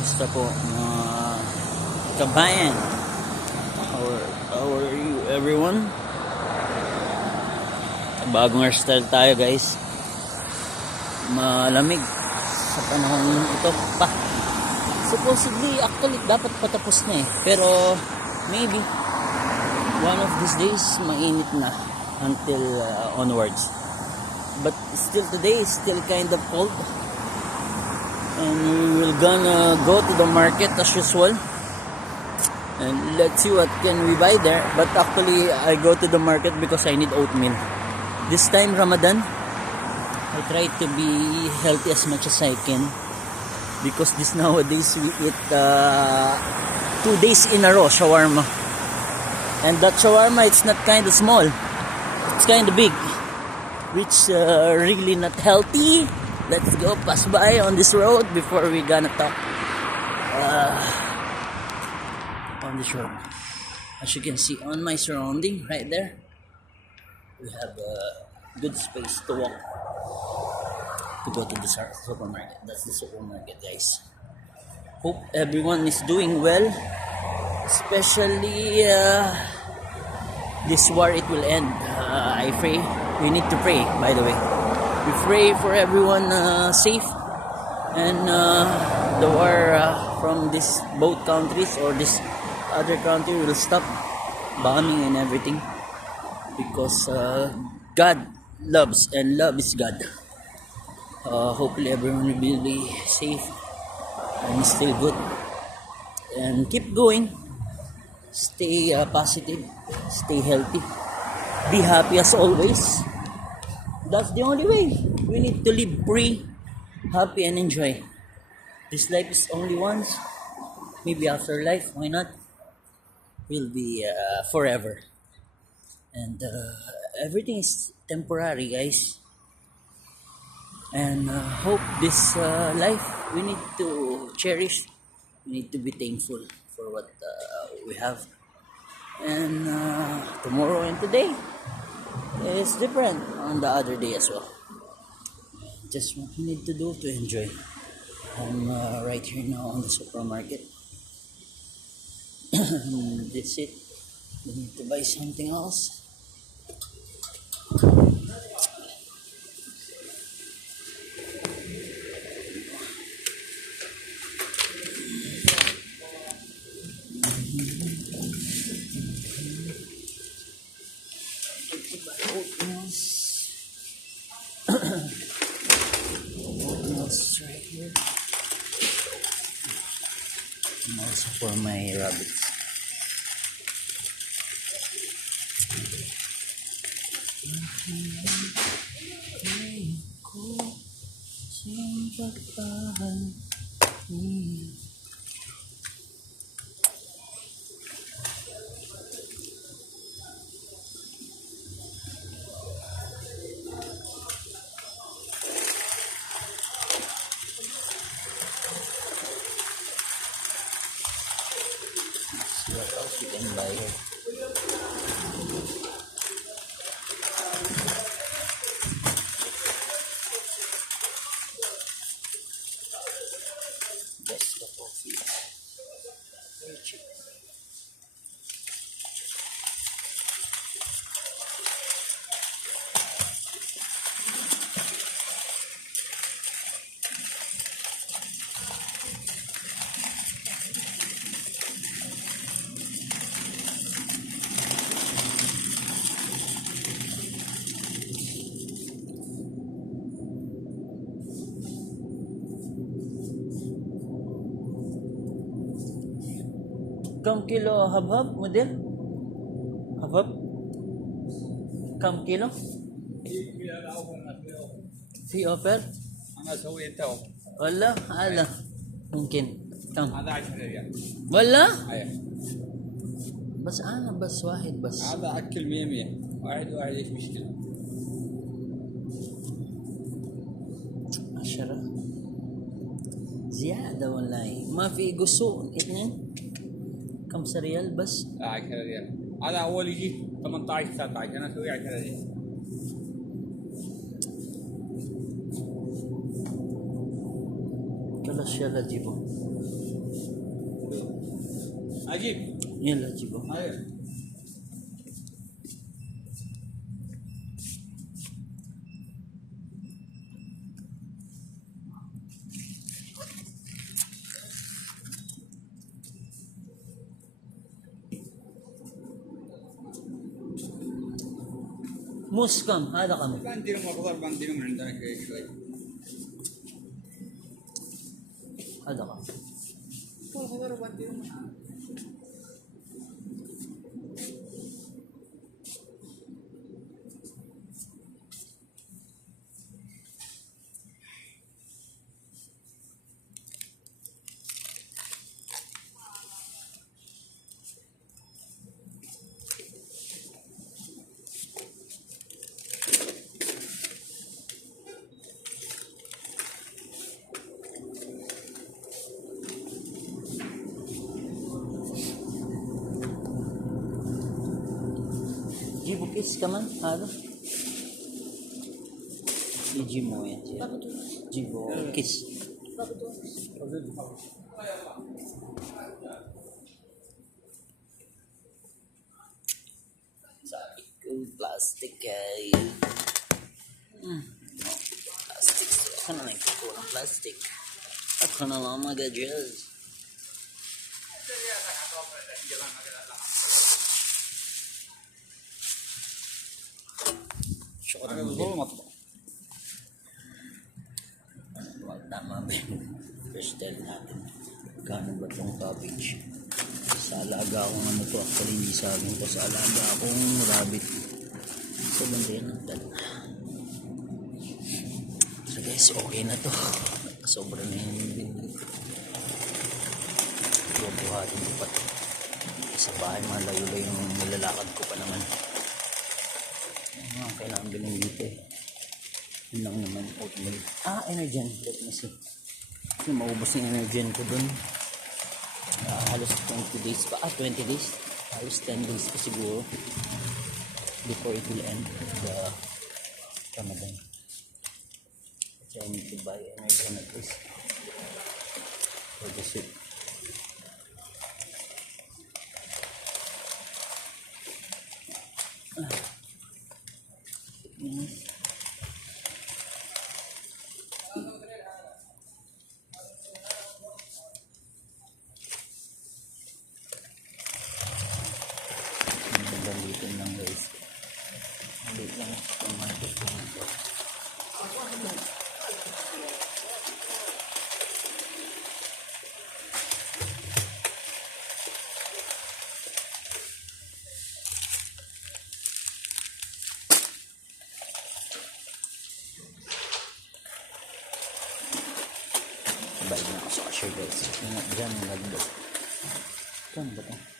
Gusto po mga kabayan. How are you everyone? Bagong hairstyle tayo guys. Malamig sa panahon ito pa. Supposedly actually dapat patapos na eh. Pero maybe one of these days mainit na until onwards. But still today is still kind of cold. And we will gonna go to the market as usual. And let's see what can we buy there. But actually I go to the market because I need oatmeal. This time Ramadan, I try to be healthy as much as I can. Because this nowadays we eat 2 days in a row shawarma. And that shawarma, it's not kind of small. It's kind of big. Which really not healthy. Let's go pass by on this road before we gonna talk on this road. As you can see on my surrounding right there, we have a good space to walk to go to the supermarket. That's the supermarket, guys. Hope everyone is doing well, especially this war, it will end. I pray. We need to pray, by the way. We pray for everyone safe and the war from this both countries or this other country will stop bombing and everything, because God loves and love is God. Hopefully everyone will be safe and stay good and keep going. Stay positive, stay healthy, be happy as always. That's the only way. We need to live free, happy, and enjoy. This life is only once. Maybe after life, why not? Will be forever. And everything is temporary, guys. And hope this life we need to cherish. We need to be thankful for what we have. And tomorrow and today is different on the other day as well. Just what you need to do to enjoy. I'm right here now on the supermarket. That's it. We need to buy something else. Oatmeals right here. And also for my rabbits. See what else you can buy here. Best of coffee. Very cheap. Kam kilo habhab model? Habhab? Kam kilo? في اوفر؟ انا سويته ولا هذا ممكن كم؟ هذا 10 ريال ولا؟ ايوه بس انا بس واحد بس. هذا اكل 100 واحد ايش مشكله؟ 10 زيادة والله. ما في قصور 2 5 ريال بس. لا 10 ريال. هذا اول يجي 18 19 انا اسوي 10 ريال. خلاص يلا جيبه. عجيب. يلا جيبه. ايوه. موس كم؟ هذا كم؟ بنديهم افضل، بنديهم عندنا شوي. هذا كم؟ والخضار بديهم. جيبوا كيس كمان هذا. يجي مويه. جيبوا كيس. Sabi ko, plastic ay. No, plastic. Ako na lang ito ng plastic. Ako na lang mag-adjust. هذا الظلمة. Wag tama ba yung vegetable natin? Gano'n ba itong cabbage? Sa alaga akong ano to, actually hindi sa akin to. Sa alaga akong rabbit. So ganda yan ang dala. So guys, okay na to. Sobra na yung binili ko. Buhatin ko pa to. Sa bahay malayo-layo yung nilalakad ko pa naman. Kailangan bilhin dito eh. Yun lang naman, oatmeal. Energen. Let me see. Kasi maubos yung energen ko dun. Halos 20 days pa. 20 days. Halos 10 days pa siguro. Before it will end the Ramadan. So I need to buy energen at least. For the soup. Gamitin lang guys. Maliit lang yung market lang ito. Balik na ako sa cashier guys. Ingat dyan, nagbo. Saan ba ito?